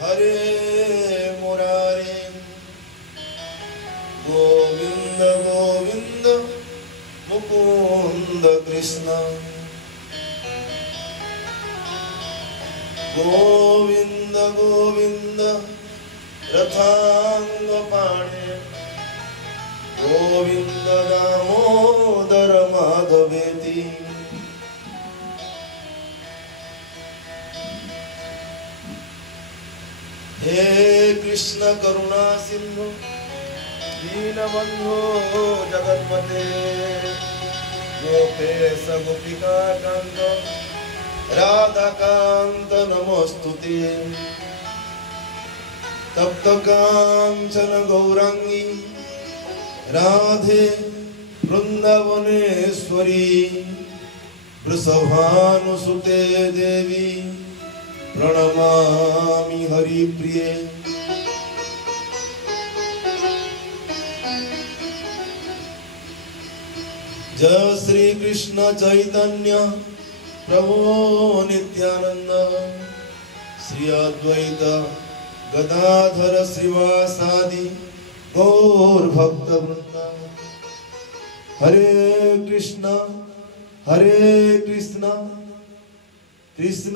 हरे मुरारे गोविंद गोविंद मुकुंद कृष्ण गोविंद गोविंद रथांग पाणे गोविंद दामोदर माधवेति हे कृष्ण करुणा सिंधु दीनबंधो जगन्मते गोपेश गोपिका कांत राधा कांत नमोस्तुते तप्त कांचन गौरांगी राधे वृंदावनेश्वरी वृषभानुसुते देवी प्रणमामि हरिप्रिये जय श्री कृष्ण चैतन्य प्रभु नित्यानंद श्री अद्वैत गदाधर श्रीवासादि गौर भक्त वृंद हरे कृष्ण कृष्ण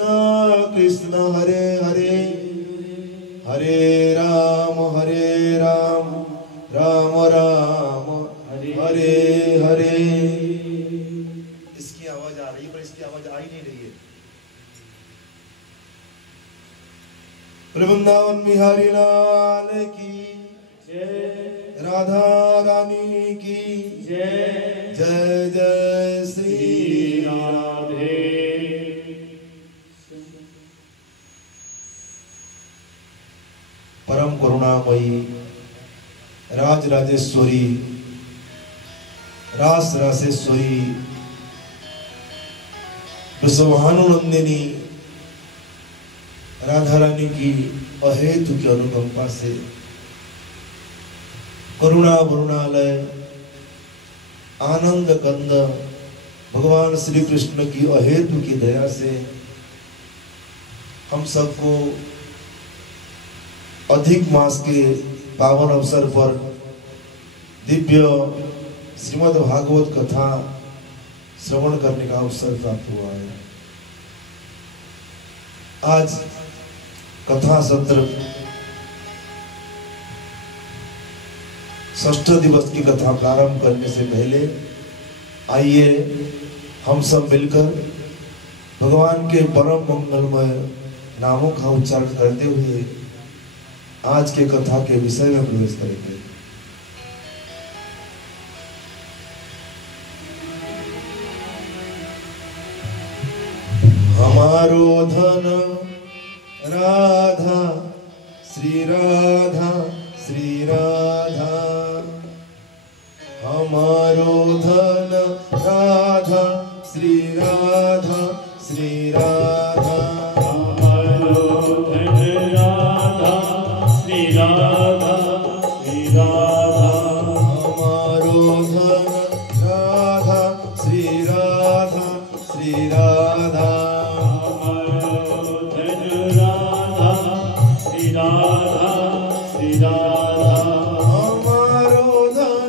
कृष्ण हरे हरे हरे राम राम राम हरे हरे। इसकी आवाज आ रही है पर इसकी आवाज आ ही नहीं रही है। वृंदावन बिहारी लाल की जय, राधा रानी की जय, जय जय श्री राधे। परम करुणामयी राज राजेश्वरी रास रासेश्वरी वृषभानुनंदिनी राधा रानी की अहेतु की अनुकंपा से करुणा वरुणालय आनंद कंद भगवान श्री कृष्ण की अहेतु की दया से हम सबको अधिक मास के पावन अवसर पर दिव्य श्रीमद् भागवत कथा श्रवण करने का अवसर प्राप्त हुआ है। आज कथा सत्र षष्ठ दिवस की कथा प्रारंभ करने से पहले आइए हम सब मिलकर भगवान के परम मंगलमय नामों का उच्चारण करते हुए आज के कथा के विषय में प्रवेश करेंगे। हमारो धन राधा श्री राधा श्री राधा हमारो धन राधा श्री राधा श्री राधा हमारो धन राधा श्री राधा श्री राधा हमारो धन राधा श्री राधा श्री राधा हमारो धन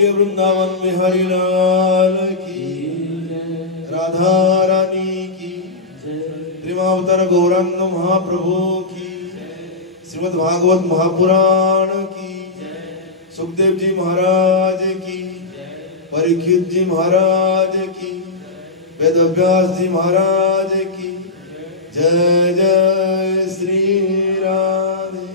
बोलिए वृंदावन बिहारी लाल की, राधा रानी की, प्रेमावतार गौरांग महाप्रभु की, श्रीमद् भागवत महापुराण की, सुखदेव जी महाराज की, परीक्षित जी महाराज की, वेदव्यास जी महाराज की। जय जय श्री राधे।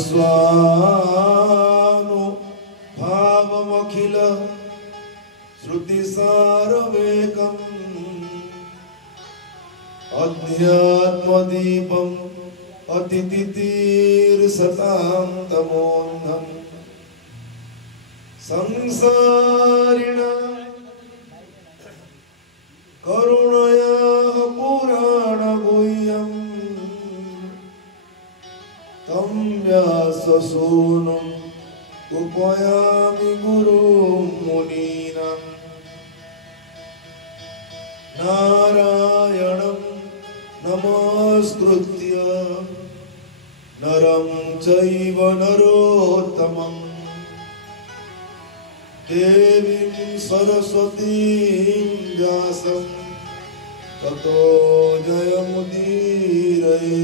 स्वानु भावमखिल श्रुतिसारमेकम् अध्यात्मदीपम् अतिथितीर्षतां तमोन्धम् संसारिणां करुणया पुराणगुह्यम् तं व्याससूनुम् उपयामि गुरुं मुनीनां। नारायणं नमस्कृत्य नरं चैव नरोत्तमं देवीं सरस्वतीं व्यासं ततो जयमुदीरये।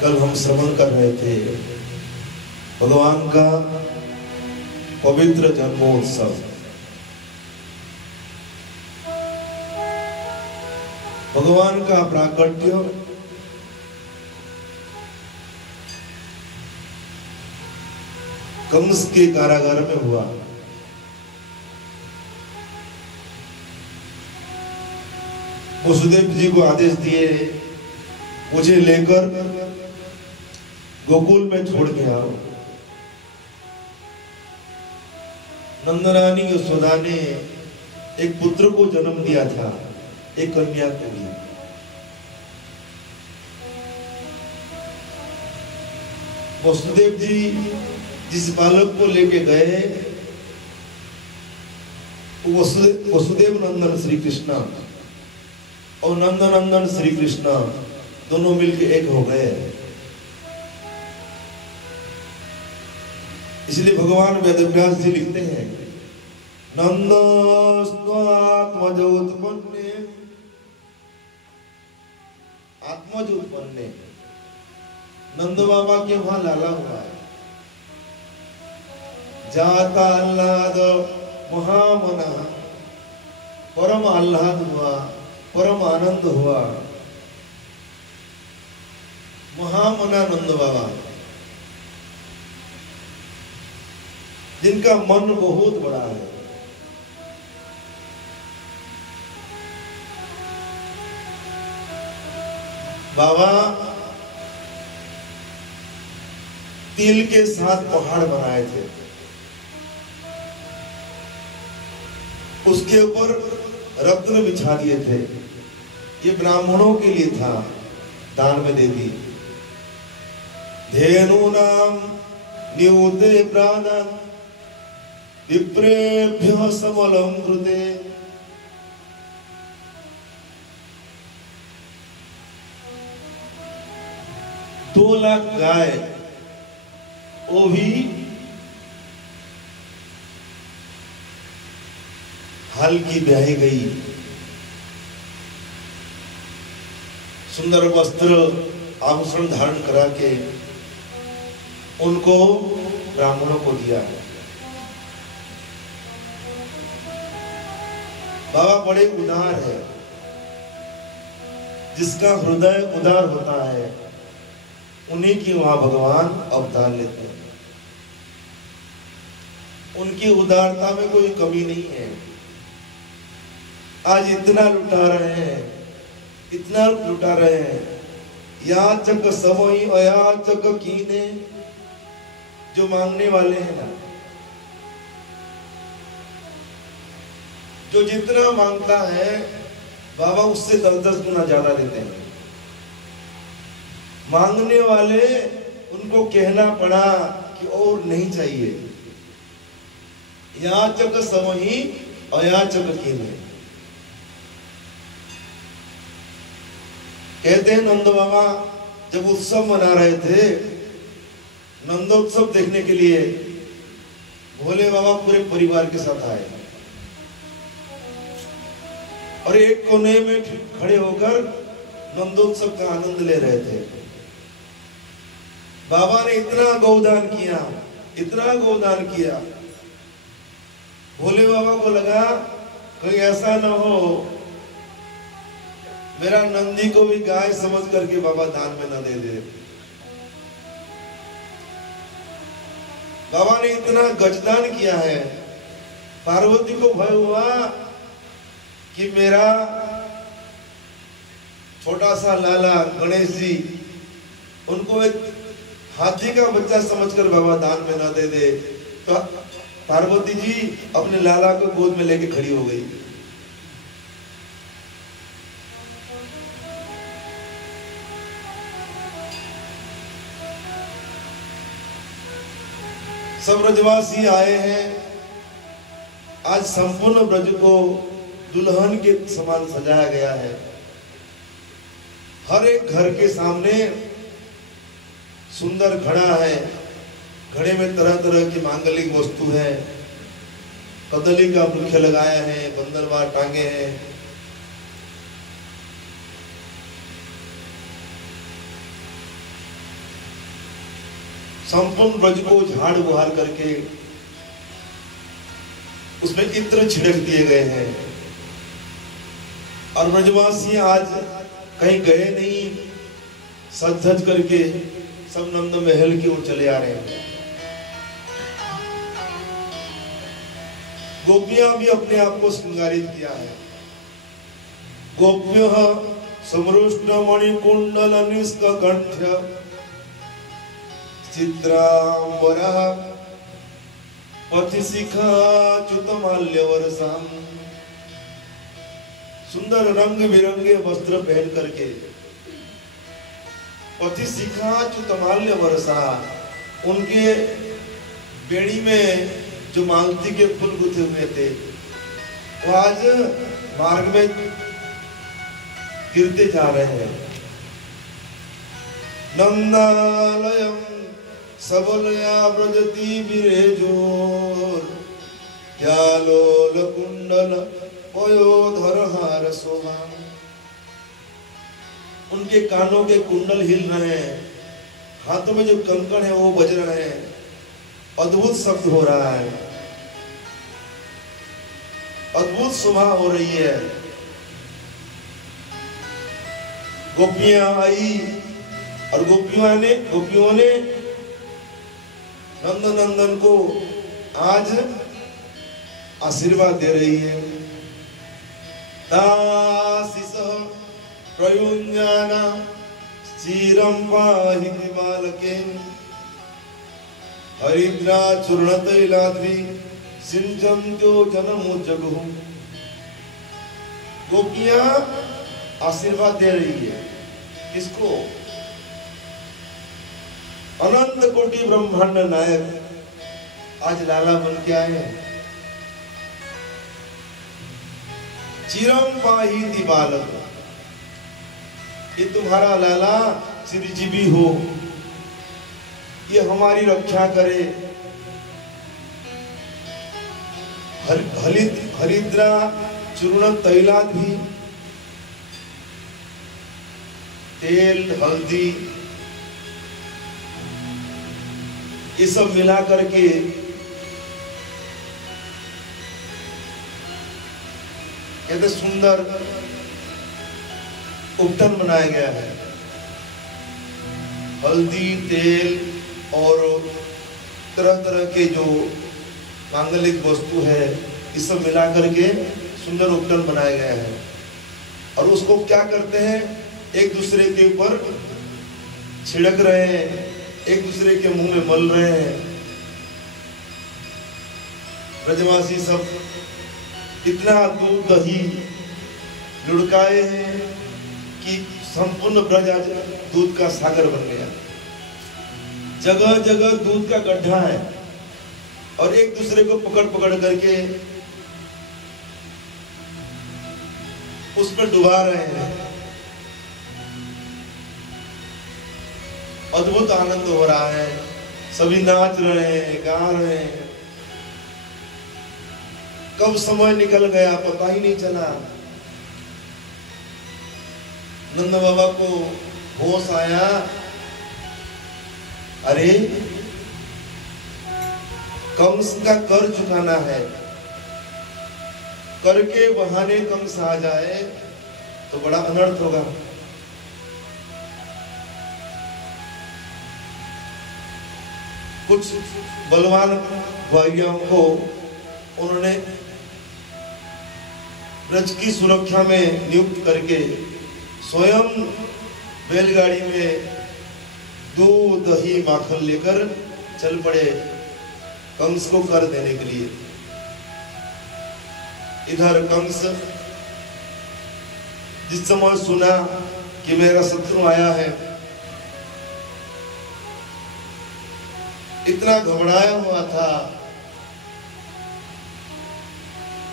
कल हम श्रवण कर रहे थे भगवान का पवित्र जन्मोत्सव। भगवान का प्राकट्य कंस के कारागार में हुआ। वसुदेव जी को आदेश दिए, मुझे लेकर गोकुल में छोड़ के आओ। नंदरानी यशोदा ने एक पुत्र को जन्म दिया था, एक कन्या को भी। वसुदेव जी जिस बालक को लेके गए, वसुदेव नंदन श्री कृष्ण और नंदनंदन श्री कृष्ण दोनों मिलके एक हो गए। इसलिए भगवान वेदव्यास जी लिखते हैं, नंदस्त्वात्मज उत्पन्ने, आत्मज उत्पन्ने। नंद बाबा के वहां लाला हुआ है। जाता आह्लाद महामना, परम आह्लाद हुआ, परम आनंद हुआ। महामना नंद बाबा, जिनका मन बहुत बड़ा है। बाबा तिल के साथ पहाड़ बनाए थे, उसके ऊपर रत्न बिछा दिए थे। ये ब्राह्मणों के लिए था, दान में दे दी। धेनूनां नियुते प्राणान् विप्रेभ्यः समलं कृते। 2 लाख गाय, वो भी हाल की ब्याही गई। सुंदर वस्त्र आभूषण धारण करा के उनको ब्राह्मणों को दिया। बाबा बड़े उदार है। जिसका हृदय उदार होता है उन्हीं की वहां भगवान अवतार लेते हैं। उनकी उदारता में कोई कमी नहीं है। आज इतना लुटा रहे हैं, इतना लुटा रहे हैं। याचक समय अयाचक कीने, जो मांगने वाले हैं ना, जो जितना मांगता है बाबा उससे 10-10 गुना ज्यादा देते हैं। मांगने वाले उनको कहना पड़ा कि और नहीं चाहिए, याचक समही अयाचक कीन्हे। कहते हैं नंद बाबा जब उत्सव मना रहे थे, नंदोत्सव देखने के लिए भोले बाबा पूरे परिवार के साथ आए और एक कोने में खड़े होकर नंदोत्सव का आनंद ले रहे थे। बाबा ने इतना गोदान किया, इतना गोदान किया, भोले बाबा को लगा कहीं ऐसा ना हो मेरा नंदी को भी गाय समझ करके बाबा दान में न दे दे। बाबा ने इतना गजदान किया है, पार्वती को भय हुआ कि मेरा छोटा सा लाला गणेश जी उनको एक हाथी का बच्चा समझकर बाबा दान में न दे दे। तो पार्वती जी अपने लाला को गोद में लेके खड़ी हो गई। सब ब्रजवासी आए हैं, आज संपूर्ण ब्रज को दुल्हन के समान सजाया गया है। हर एक घर के सामने सुंदर घड़ा है, घड़े में तरह तरह की मांगलिक वस्तु है, कदली का वृक्ष लगाया है, बंदरवार टांगे हैं। संपूर्ण ब्रज को झाड़ बुहार करके उसमें इत्र छिड़क दिए गए हैं और ब्रजवासी आज कहीं गए नहीं, सज धज करके सब नंद महल की ओर चले आ रहे हैं। गोपियां भी अपने आप को श्रृंगारित किया है। गोप्यः समरुष्ण मणिकुंडल निष्कंठ्य चित्रांबरः पथिशिखा च्युतमाल्यवर्षाम्। सुंदर रंग बिरंगे वस्त्र पहन करके पथिशिखा च्युतमाल्यवर्षा, उनके बेड़ी में जो मालती के फूल गुथे हुए थे वो आज मार्ग में गिरते जा रहे हैं। नंदालयम सबलया व्रजति विरेजोर, लोल कुंडल पयोधर हार शोभा। उनके कानों के कुंडल हिल रहे हैं, हाथों में जो कंकण है वो बज रहे हैं, अद्भुत शब्द हो रहा है, अद्भुत शोभा हो रही है। गोपियां आई और गोपियों ने नंद नंदन को आज आशीर्वाद दे रही है। तासिसः प्रयुञ्जाना चिरं पाहि बालकेन, हरिद्रा चूर्ण तैलाद्रि सिंचन्त्यो जनमुजगुः। गोपियां आशीर्वाद दे रही है किसको? अनंत कोटि ब्रह्मांड नायक आज लाला बन के आए हैं। चिरम पाहीति बालक, ये तुम्हारा लाला चिरजीवी हो, ये हमारी रक्षा करे। हरिद्रा चूर्ण तैलाद भी, तेल हल्दी ये सब मिला करके कहते सुंदर उपटन बनाया गया है। हल्दी, तेल और तरह तरह के जो मांगलिक वस्तु है ये सब मिला करके सुंदर उपटन बनाया गया है। और उसको क्या करते हैं, एक दूसरे के ऊपर छिड़क रहे हैं, एक दूसरे के मुंह में मल रहे हैं। ब्रजवासी सब इतना दूध दही लुढ़काए हैं कि संपूर्ण ब्रज आज दूध का सागर बन गया। जगह जगह दूध का गड्ढा है और एक दूसरे को पकड़ पकड़ करके उसमें डुबा रहे हैं। अद्भुत आनंद हो रहा है, सभी नाच रहे हैं, गा रहे हैं। कब समय निकल गया पता ही नहीं चला। नंद बाबा को होश आया, अरे कंस का कर चुकाना है, कर के बहाने कंस आ जाए तो बड़ा अनर्थ होगा। कुछ बलवान भाइयों को उन्होंने ब्रज की सुरक्षा में नियुक्त करके स्वयं बैलगाड़ी में दूध दही माखन लेकर चल पड़े कंस को कर देने के लिए। इधर कंस जिस समय सुना कि मेरा शत्रु आया है, इतना घबराया हुआ था।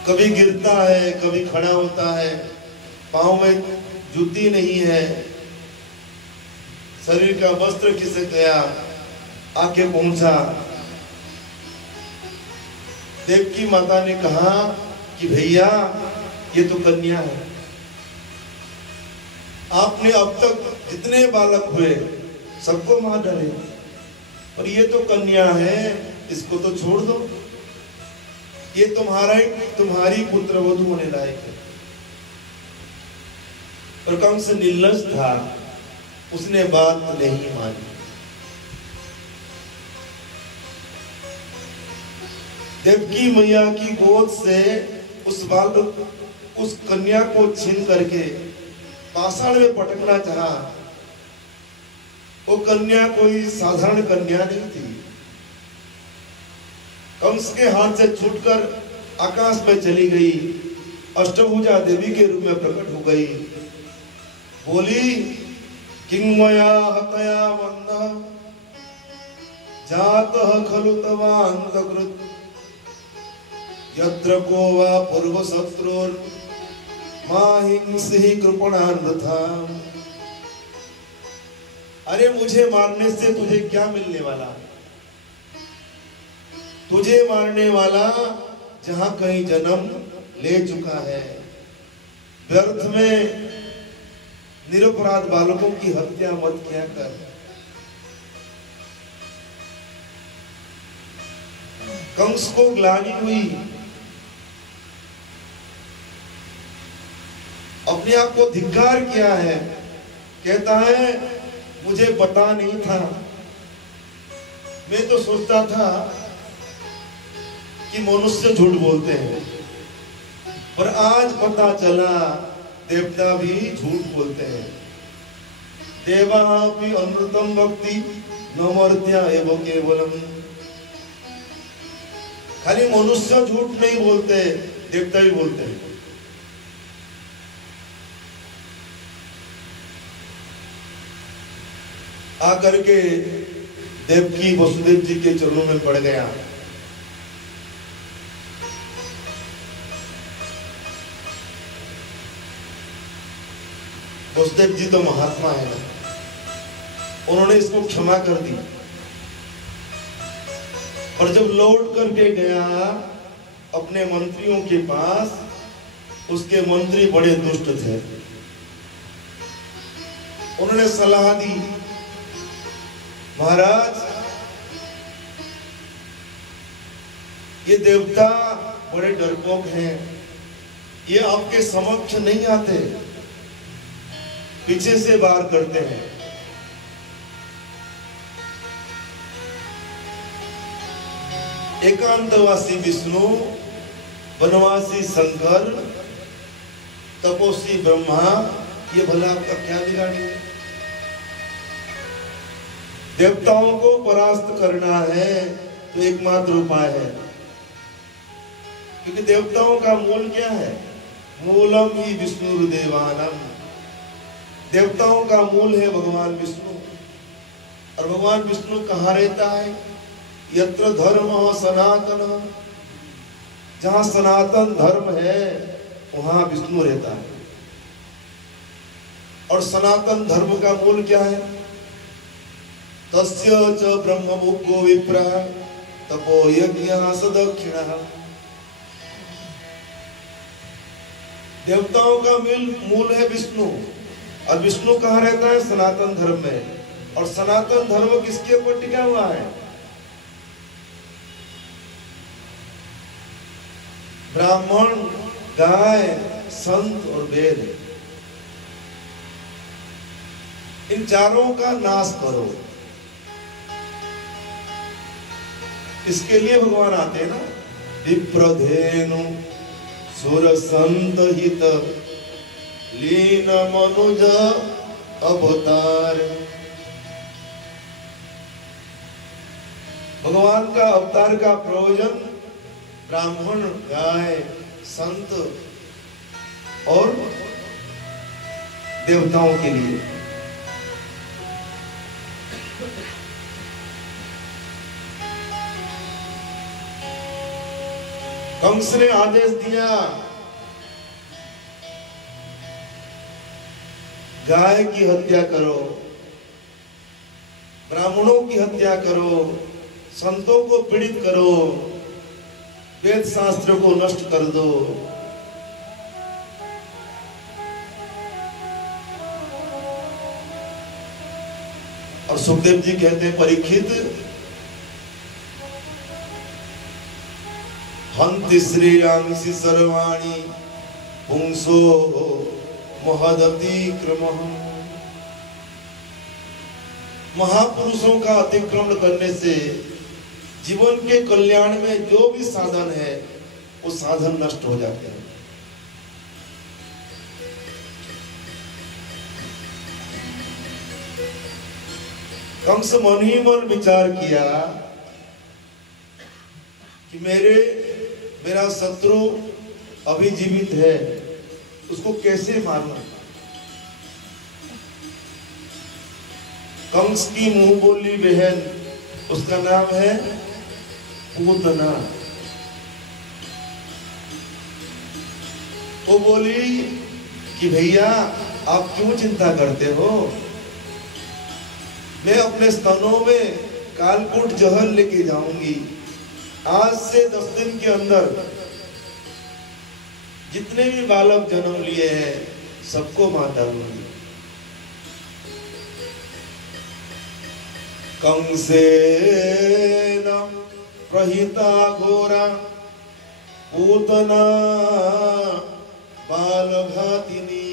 कभी गिरता है, कभी खड़ा होता है, पांव में जूती नहीं है, शरीर का वस्त्र खिसक गया, आके पहुंचा। देवकी माता ने कहा कि भैया ये तो कन्या है, आपने अब तक जितने बालक हुए सबको मार डाले, और ये तो कन्या है, इसको तो छोड़ दो, ये तुम्हारी पुत्र वधू होने लायक है। पर कंस निर्लज्ज था, उसने बात नहीं मानी। देवकी मैया की गोद से उस कन्या को छीन करके पाषाण में पटकना चाहा। वो कन्या कोई साधारण कन्या नहीं थी। कंस के हाथ से छूटकर आकाश में चली गई, अष्टभुजा देवी के रूप में प्रकट हो गई। बोली, किंमया हतया वंदा जातः खलु तवान्तकृत यत्र को वा पूर्व शत्रुर् माहिंसि कृपणान्यथा। अरे मुझे मारने से तुझे क्या मिलने वाला? तुझे मारने वाला जहां कहीं जन्म ले चुका है। व्यर्थ में निरपराध बालकों की हत्या मत किया कर। कंस को ग्लानि हुई, अपने आप को धिक्कार किया है। कहता है मुझे पता नहीं था, मैं तो सोचता था कि मनुष्य झूठ बोलते हैं, पर आज पता चला देवता भी झूठ बोलते हैं। देवापि अमृतम भक्ति न मर्त्या एव केवलम। खाली मनुष्य झूठ नहीं बोलते, देवता भी बोलते हैं। आकर के देवकी वसुदेव जी के चरणों में पड़ गया। वसुदेव जी तो महात्मा है ना, उन्होंने इसको क्षमा कर दी। और जब लौट करके गया अपने मंत्रियों के पास, उसके मंत्री बड़े दुष्ट थे। उन्होंने सलाह दी, महाराज ये देवता बड़े डरपोक हैं, ये आपके समक्ष नहीं आते, पीछे से वार करते हैं। एकांतवासी विष्णु, वनवासी शंकर, तपोसी ब्रह्मा, ये भला आपका क्या बिगाड़ेंगे? देवताओं को परास्त करना है तो एकमात्र उपाय है, क्योंकि देवताओं का मूल क्या है? मूलम ही विष्णु देवानम। देवताओं का मूल है भगवान विष्णु। और भगवान विष्णु कहाँ रहता है? यत्र धर्म सनातन, जहां सनातन धर्म है वहां विष्णु रहता है। और सनातन धर्म का मूल क्या है? तस्य च ब्रह्मभुगो विप्रा तपो यज्ञास दक्षिणः। देवताओं का मूल है विष्णु, और विष्णु कहाँ रहता है? सनातन धर्म में। और सनातन धर्म किसके ऊपर टिका हुआ है? ब्राह्मण, गाय, संत और वेद। इन चारों का नाश करो। इसके लिए भगवान आते हैं ना। विप्रधेनु सुर संत हित लीन मनुज अवतार। भगवान का अवतार का प्रयोजन ब्राह्मण, गाय, संत और देवताओं के लिए। कंस ने आदेश दिया गाय की हत्या करो, ब्राह्मणों की हत्या करो, संतों को पीड़ित करो, वेद शास्त्र को नष्ट कर दो। और सुखदेव जी कहते हैं, परीक्षित हंति श्रेयांसि सर्वाणि पुंसो महदतिक्रमः। महापुरुषों का अतिक्रमण करने से जीवन के कल्याण में जो भी साधन है वो साधन नष्ट हो जाते हैं। कंस मन ही मन विचार किया कि मेरा शत्रु अभी जीवित है, उसको कैसे मारूं। कंस की मुंह बोली बहन, उसका नाम है पूतना। वो बोली कि भैया आप क्यों चिंता करते हो, मैं अपने स्तनों में कालकूट जहर लेके जाऊंगी। आज से 10 दिन के अंदर जितने भी बालक जन्म लिए हैं सबको मार डालूंगी। कंसेन प्रहिता घोरा पूतना बालघातिनी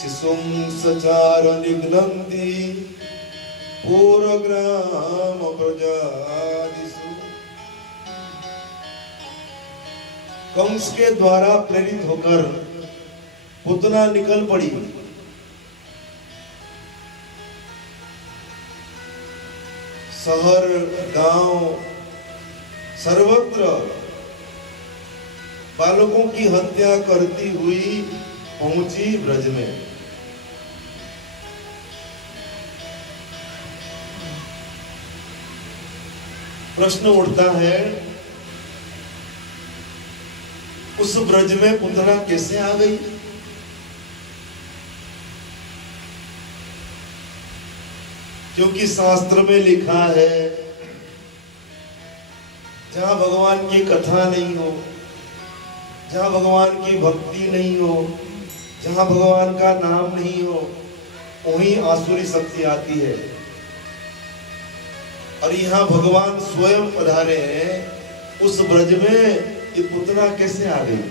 शिशुं सचार निघ्नन्ति पूर्वग्राम प्रजादिषु। कंस के द्वारा प्रेरित होकर पूतना निकल पड़ी। शहर, गांव, सर्वत्र बालकों की हत्या करती हुई पहुंची ब्रज में। प्रश्न उठता है, उस ब्रज में पूतना कैसे आ गई? क्योंकि शास्त्र में लिखा है जहां भगवान की कथा नहीं हो, जहां भगवान की भक्ति नहीं हो, जहां भगवान का नाम नहीं हो, वहीं आसुरी शक्ति आती है। और यहाँ भगवान स्वयं पधारे हैं उस ब्रज में, ये पूतना कैसे आ गई?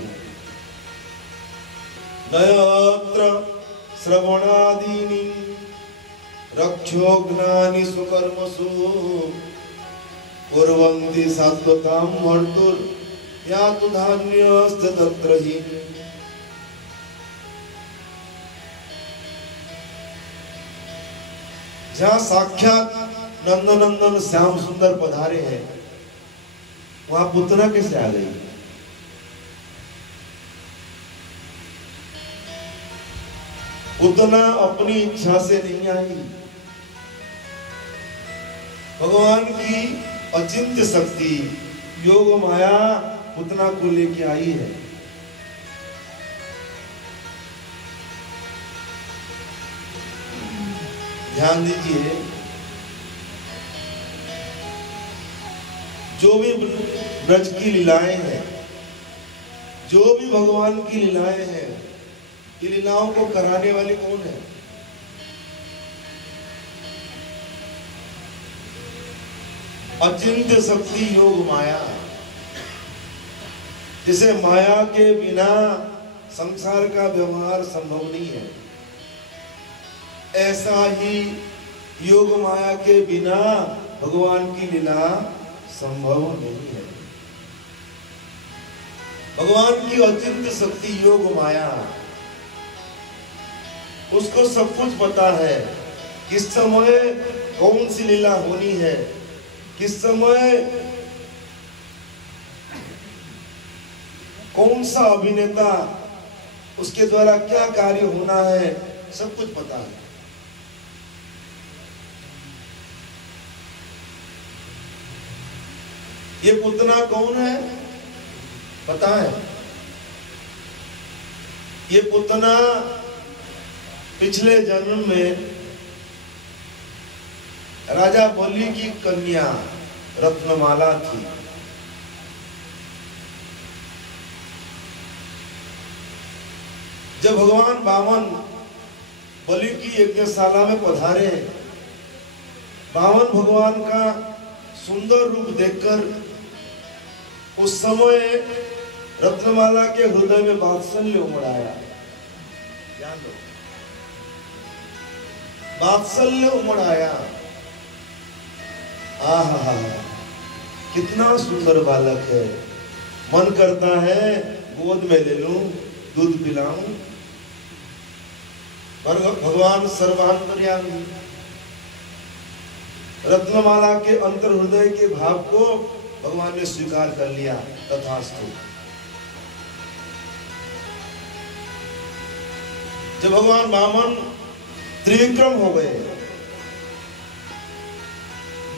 नयत्र श्रवणादीनि रक्षोघ्नानि सुकर्मसु कुर्वन्ति सात्वतां भर्तुर् यातु धान्यस्य तत्र हि। जहाँ साक्षात नंदनंदन श्याम सुंदर पधारे हैं वहां पूतना कैसे आ गई? पूतना अपनी इच्छा से नहीं आई, भगवान की अचिंत्य शक्ति योग माया पुतना को लेके आई है। ध्यान दीजिए, जो भी ब्रज की लीलाएं हैं, जो भी भगवान की लीलाएं हैं, ये लीलाओं को कराने वाले कौन है? अचिंत्य शक्ति योग माया। जिसे माया के बिना संसार का व्यवहार संभव नहीं है, ऐसा ही योग माया के बिना भगवान की लीला संभव नहीं है। भगवान की अचिंत्य शक्ति योग माया, उसको सब कुछ पता है किस समय कौन सी लीला होनी है, किस समय कौन सा अभिनेता उसके द्वारा क्या कार्य होना है, सब कुछ पता है। ये पुतना कौन है पता है? ये पुतना पिछले जन्म में राजा बलि की कन्या रत्नमाला थी। जब भगवान वामन बलि की यज्ञशाला में पधारे, वामन भगवान का सुंदर रूप देखकर उस समय रत्नमाला के हृदय में वात्सल्य उमड़ आया। ध्यान दो, वात्सल्य उमड़ आया। आहा, कितना सुंदर बालक है, मन करता है गोद में ले लूं, दूध पिलाऊं। पर भगवान सर्वांतर्यामी, रत्नमाला के अंतर हृदय के भाव को भगवान ने स्वीकार कर लिया। तथास्तु। जब भगवान वामन त्रिविक्रम हो गए,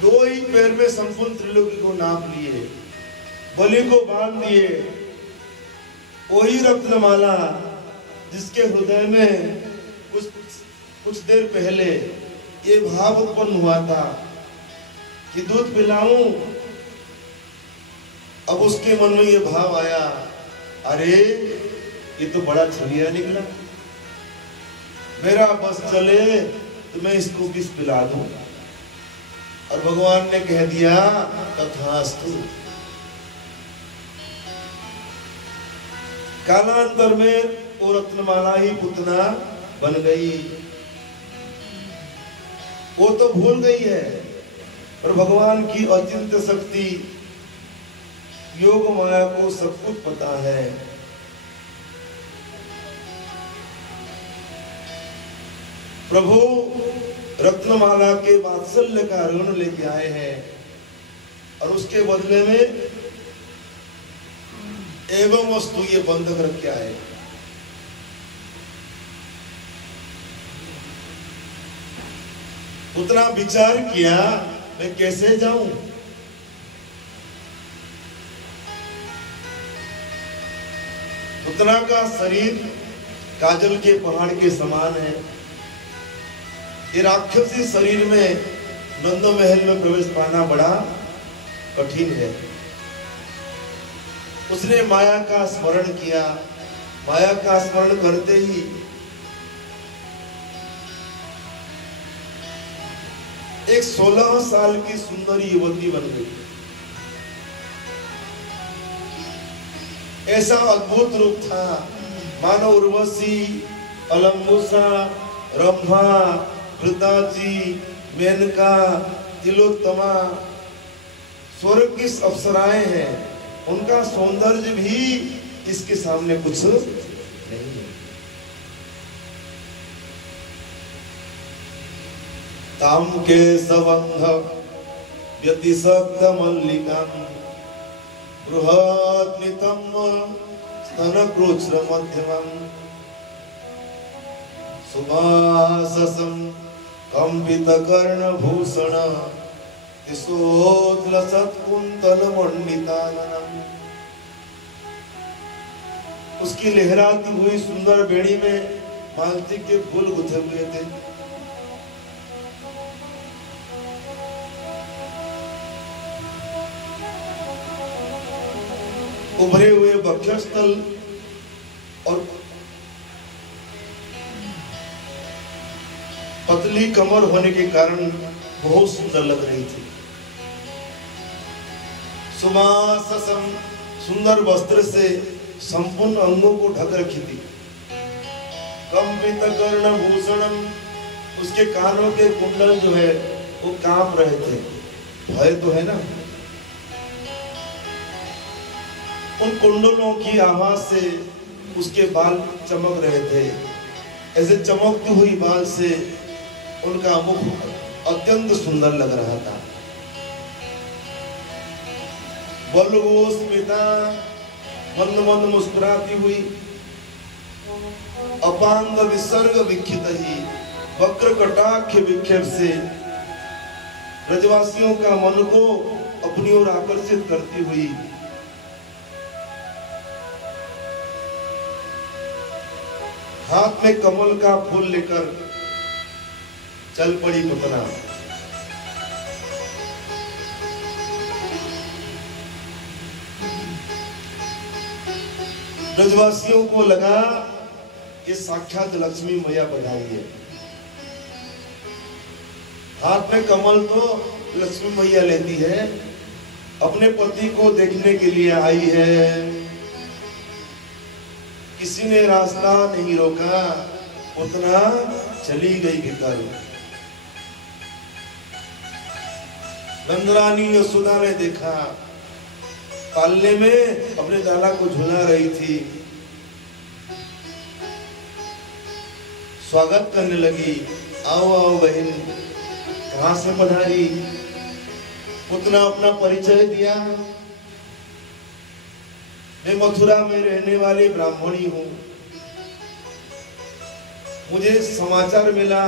दो ही पैर में संपूर्ण त्रिलोकी को नाप लिए, बलि को बांध दिए, वही रत्नमाला जिसके हृदय में कुछ देर पहले ये भाव उत्पन्न हुआ था कि दूध पिलाऊं, अब उसके मन में ये भाव आया, अरे ये तो बड़ा छलिया निकला, मेरा बस चले तो मैं इसको किस पिला दूं। और भगवान ने कह दिया तथास्तु। कालांतर में वो रत्नमाला ही पुतना बन गई। वो तो भूल गई है, पर भगवान की अचिंत्य शक्ति योग माया को सब कुछ पता है। प्रभु रत्नमाला के वात्सल्य का ऋण लेके आए हैं और उसके बदले में एवं वस्तु ये बंधक रख के आए। उतना विचार किया मैं कैसे जाऊं। पुतना का शरीर काजल के पहाड़ के समान है। ये राक्षसी शरीर में नंद महल में प्रवेश पाना बड़ा कठिन है। उसने माया का स्मरण किया। माया का स्मरण करते ही एक 16 साल की सुंदर युवती बन गई। ऐसा अद्भुत रूप था, मानो उर्वशी, अलंबुसा, रंभा, घृताची, मेनका, तिलोत्तमा स्वर्ग की अप्सराएं हैं, उनका सौंदर्य भी इसके सामने कुछ नहीं है। ताम के संबंध व्यतिशक्त मल्लिकम बृहद्नितम स्तनकृच्छ्र मध्यमम सुभाससं कंपित कर्णभूषण उसकी लहराती हुई सुंदर बेड़ी में मालती के फूल गुथे हुए थे। उभरे हुए वक्षस्थल और पतली कमर होने के कारण बहुत सुंदर लग रही थी। सुमाससम सुंदर वस्त्र से संपूर्ण अंगों को ढक रखी थी। कंपित कर्ण भूषणम उसके कानों के कुंडल जो है वो कांप रहे थे। भय तो है ना। उन कुंडलों की आवाज से उसके बाल चमक रहे थे। ऐसे चमकती हुई बाल से उनका मुख अत्यंत सुंदर लग रहा था। बलगोस्मिता मंद मंद मुस्कुराती हुई, अपांग विसर्ग विक्षित ही वक्र कटाक्ष विक्षेप से ब्रजवासियों का मन को अपनी ओर आकर्षित करती हुई हाथ में कमल का फूल लेकर चल पड़ी पुतना। ब्रजवासियों को लगा कि साक्षात लक्ष्मी मैया बधाई है। हाथ में कमल तो लक्ष्मी मैया लेती है, अपने पति को देखने के लिए आई है। किसी ने रास्ता नहीं रोका, उतना चली गई भीतर। नंदरानी यशोदा ने देखा, पालने में अपने लाला को झुला रही थी। स्वागत करने लगी, आओ आओ बहन, कहां से पधारी। उतना अपना परिचय दिया, मैं मथुरा में रहने वाली ब्राह्मणी हूं। मुझे समाचार मिला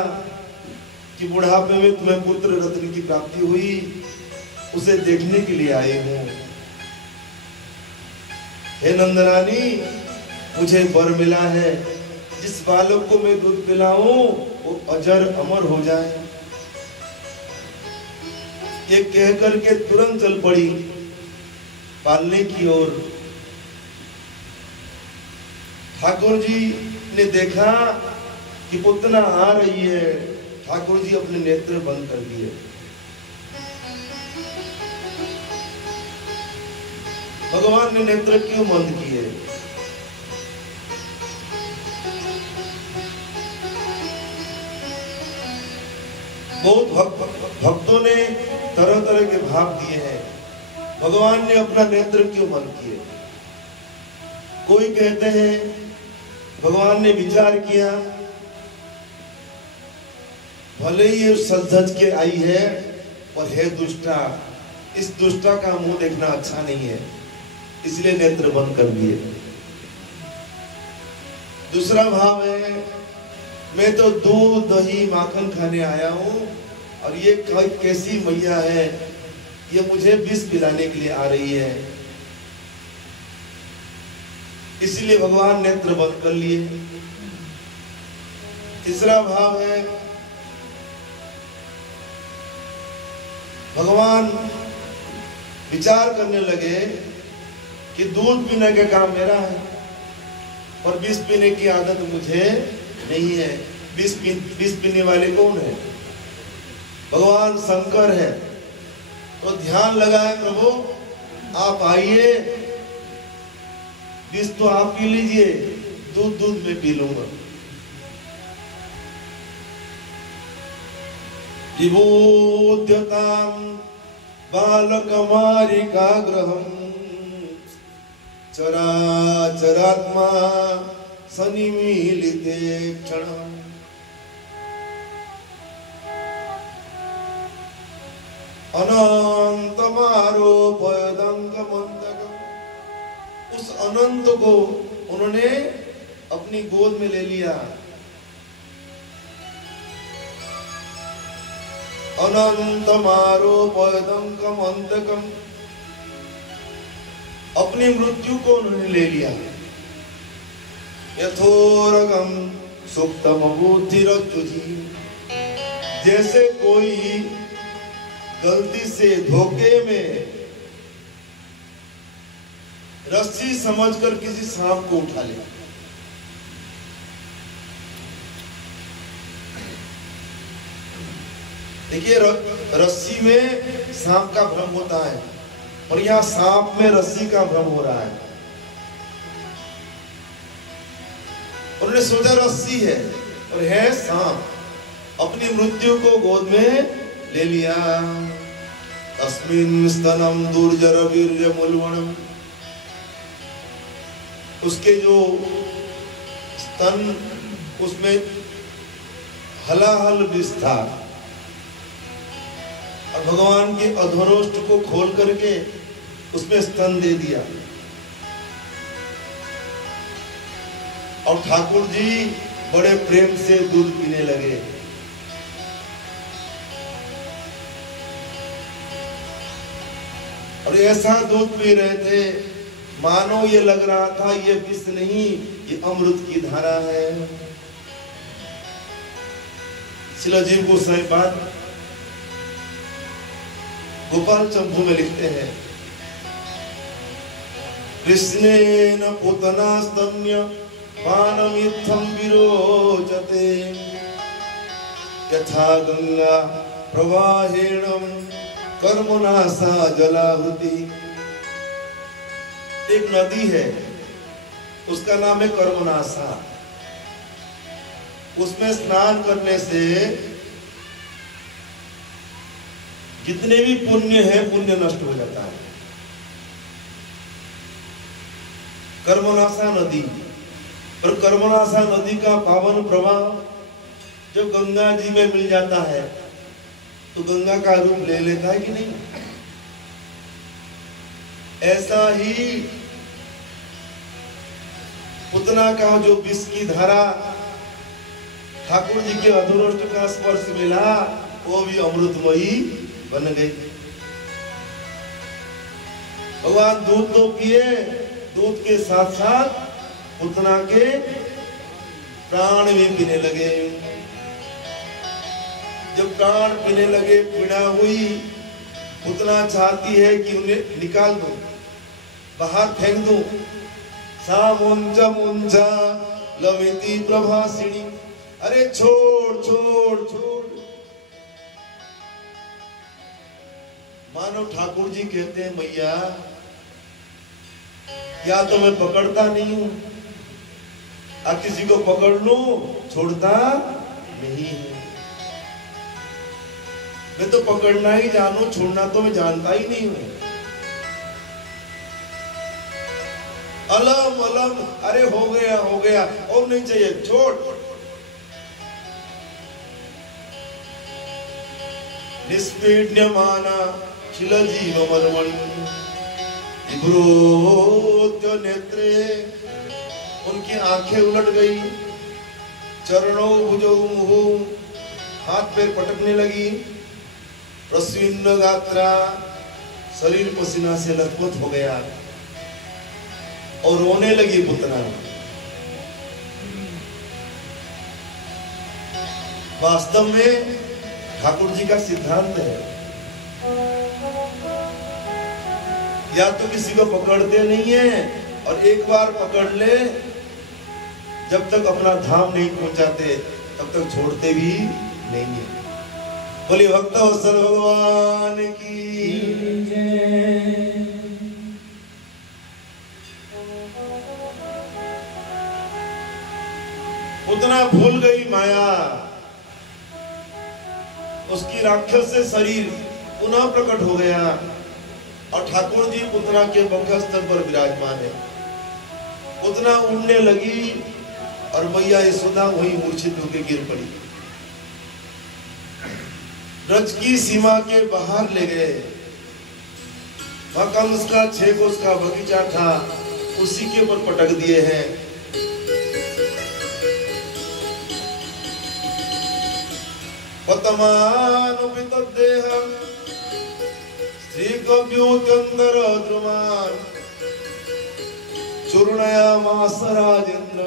कि बुढ़ापे में तुम्हें पुत्र रत्न की प्राप्ति हुई, उसे देखने के लिए आई हूं। हे नंदरानी, मुझे वर मिला है, जिस बालक को मैं दूध पिलाऊं वो अजर अमर हो जाए। ये कहकर के तुरंत चल पड़ी पालने की ओर। ठाकुर जी ने देखा कि पुतना आ रही है। ठाकुर जी अपने नेत्र बंद कर दिए। भगवान ने नेत्र क्यों बंद किए? बहुत भक्तों ने तरह तरह के भाव दिए हैं। भगवान ने अपना नेत्र क्यों बंद किए? कोई कहते हैं भगवान ने विचार किया, भले ही ये सज के आई है और है दुष्टा, इस दुष्टा का मुंह देखना अच्छा नहीं है, इसलिए नेत्र बंद कर दिए। दूसरा भाव है, मैं तो दूध दही माखन खाने आया हूं और ये कैसी मैया है, ये मुझे विष पिलाने के लिए आ रही है, इसलिए भगवान नेत्र बंद कर लिए। तीसरा भाव है, भगवान विचार करने लगे कि दूध पीने का काम मेरा है और विष पीने की आदत मुझे नहीं है। विष पीने वाले कौन है? भगवान शंकर है। तो ध्यान लगाए, प्रभु आप आइए, विष तो आप पी लीजिए, दूध में पी लूंगा। विबोध्यतां बालकमारिकाग्रहं चराचरात्मा सनिमीलिते क्षणम्। अनंतमारोपयदंकमंतकम्, उस अनंत को उन्होंने अपनी गोद में ले लिया। अनंतमारोपयदंकम अंतकम, अपनी मृत्यु को उन्होंने ले लिया। यथोरगम सुक्तम बुद्धिरज्जुजी, जैसे कोई गलती से धोखे में रस्सी समझकर किसी सांप को उठा ले। देखिए, रस्सी में सांप का भ्रम होता है और यहाँ सांप में रस्सी का भ्रम हो रहा है। उन्होंने सोचा रस्सी है और है सांप, अपनी मृत्यु को गोद में ले लिया। अस्मिन् स्तनम दुर्जर वीर्य मूलवणम, उसके जो स्तन उसमें हलाहल विष था और भगवान के अधरोष्ट को खोल करके उसमें स्तन दे दिया। और ठाकुर जी बड़े प्रेम से दूध पीने लगे। और ऐसा दूध पी रहे थे मानो ये लग रहा था ये विष नहीं, ये अमृत की धारा है। श्रील जीव गोसाई बात गोपाल चंपू में लिखते हैं, कृष्णेन पूतना स्तन्य पानमित्थं विरोचते, यथा गंगा प्रवाहेणम कर्मणा सा जलावृति। एक नदी है, उसका नाम है कर्मनासा। उसमें स्नान करने से जितने भी पुण्य है पुण्य नष्ट हो जाता है। कर्मनासा नदी, और कर्मनासा नदी का पावन प्रवाह जब गंगा जी में मिल जाता है तो गंगा का रूप ले लेता है कि नहीं? ऐसा ही पूतना का जो विष की धारा ठाकुर जी के अधरोष्ट का स्पर्श मिला, वो भी अमृतमयी बन गई। भगवान दूध तो पिए, दूध के साथ साथ पूतना के प्राण भी पीने लगे। जब प्राण पीने लगे, पीड़ा हुई, पूतना चाहती है कि उन्हें निकाल दो, बाहर फेंक दो। सा मुंजा मुंजा लविति प्रभासिनी, अरे छोड़ छोड़ छोड़। मानो ठाकुर जी कहते हैं, मैया या तो मैं पकड़ता नहीं हूं, अब किसी को पकड़ लूं छोड़ता नहीं हूं। मैं तो पकड़ना ही जानू, छोड़ना तो मैं जानता ही नहीं हूं। अलम अलम, अरे हो गया और नहीं चाहिए, छोड़। निष्पीड्यमाना शिलजीव मर्मणि विभ्रोत्य नेत्रे, उनकी आंखें उलट गई। चरणों भुजौ मुहु, हाथ पैर पटकने लगी। प्रस्विन्न गात्रा, शरीर पसीना से लथपथ हो गया और रोने लगी पुतना। वास्तव में ठाकुर जी का सिद्धांत है, या तो किसी को पकड़ते नहीं है, और एक बार पकड़ ले, जब तक अपना धाम नहीं पहुंचाते तब तक छोड़ते भी नहीं है। बोलिए भक्त वत्सल भगवान की जय। उतना भूल गई माया, उसकी राक्षस से शरीर पुनः प्रकट हो गया और ठाकुर जी पुतना के वक्षस्थल पर विराजमान है। पुतना उड़ने लगी और मैया यशोदा वहीं मूर्छित होकर गिर पड़ी। ब्रज की सीमा के बाहर ले गए। कंस का 6 कोस का बगीचा था, उसी के ऊपर पटक दिए हैं। स्वतमानुपितद्देहं श्रीकव्यूत्यंतर द्रुमान् चूर्णयामास राजेन्द्र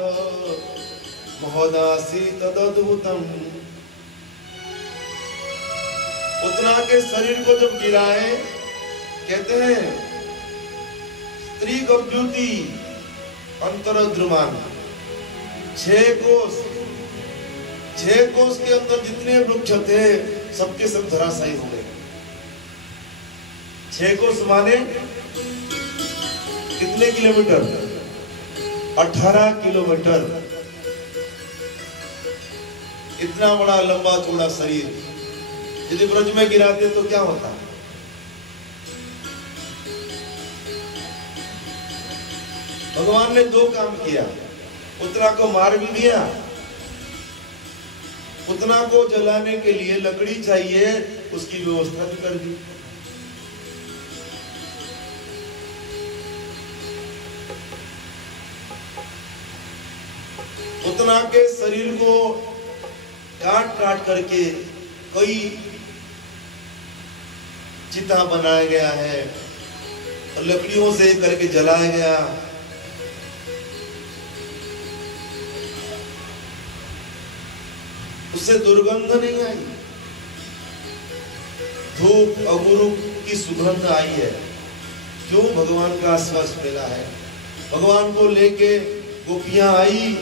महोदासी तदद्भुतम्। पुतना के शरीर को जब गिराए, कहते हैं स्त्री कव्यूति अंतर द्रुमान, 6 कोस के अंदर जितने वृक्ष थे सबके सब धराशायी हो गए। 6 कोस माने कितने किलोमीटर? 18 किलोमीटर। इतना बड़ा लंबा चौड़ा शरीर यदि ब्रज में गिराते तो क्या होता? भगवान ने 2 काम किया, पुतना को मार भी दिया, पुतना को जलाने के लिए लकड़ी चाहिए उसकी व्यवस्था भी कर दी। पुतना के शरीर को काट काट करके कई चिता बनाया गया है, लकड़ियों से करके जलाया गया। उससे दुर्गंध नहीं आई, धूप अगुरु की सुगंध आई है। क्यों? भगवान का आश्वास मिला है। भगवान को लेके गोपियां आई,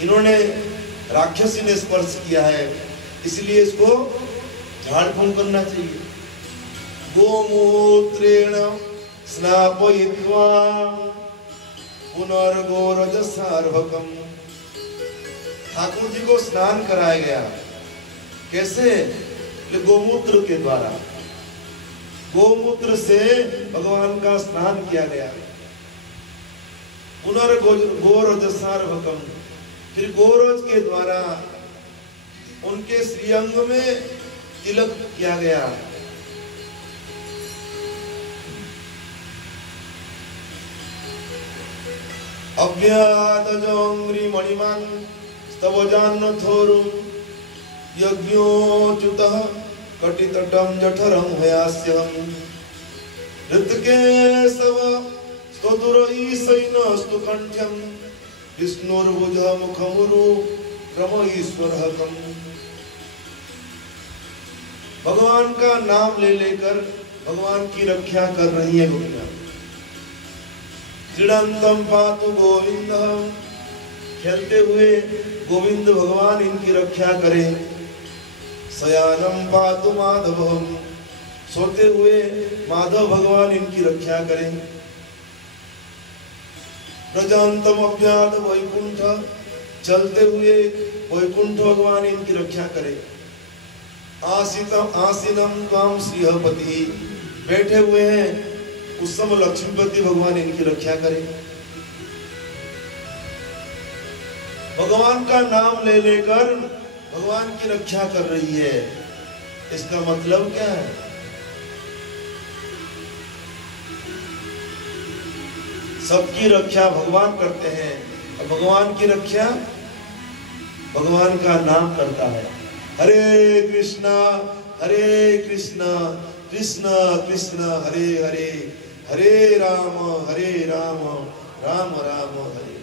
इन्होंने राक्षसी ने स्पर्श किया है, इसलिए इसको झाड़ फूंक करना चाहिए। गोमूत्रेण स्नापयित्वा पुनर्गोरजसार्वकम्। ठाकुर जी को स्नान कराया गया। कैसे? गोमूत्र के द्वारा। गोमूत्र से भगवान का स्नान किया गया। पुनर्गोरजसार्वकम्, फिर गोरज के द्वारा उनके श्रीअंग में तिलक किया गया। अव्यातजोंग्री मणिमान् स्तवजान्नथोरुं यज्ञोच्युतः कटितटं जठरं हयास्यं ऋतकेशव स्तुरईशैनस्तु कंठ्यं विष्णुर्भुज मुखमुरु क्रमईश्वरहकम्। भगवान का नाम ले लेकर भगवान की रक्षा कर रही है गोपियां। क्रीडंतम पातु गोविंद, खेलते हुए गोविंद भगवान इनकी रक्षा करें। शयानम पातु माधवम, सोते हुए माधव भगवान इनकी रक्षा करें। प्रजांतम अभ्याद वैकुंठ, चलते हुए वैकुंठ भगवान इनकी रक्षा करें। आसीनम त्वाम श्रीहपति, बैठे हुए हैं उस समय लक्ष्मीपति भगवान इनकी रक्षा करें। भगवान का नाम ले लेकर भगवान की रक्षा कर रही है। इसका मतलब क्या है? सबकी रक्षा भगवान करते हैं और भगवान की रक्षा भगवान का नाम करता है। हरे कृष्णा कृष्णा कृष्णा हरे हरे, हरे राम राम राम हरे।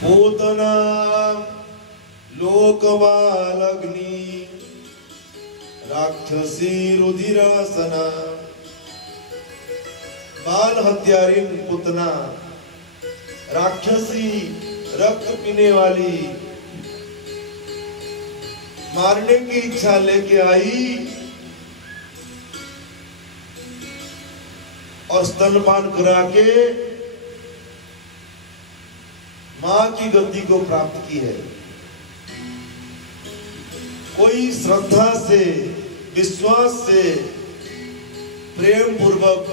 पूतना लोकबालग्नि राक्षसी रुधिरासना, बाल हत्यारिन पुतना, राक्षसी रक्त पीने वाली, मारने की इच्छा लेके आई और स्तनपान करा के मां की गद्दी को प्राप्त की है। कोई श्रद्धा से, विश्वास से, प्रेम पूर्वक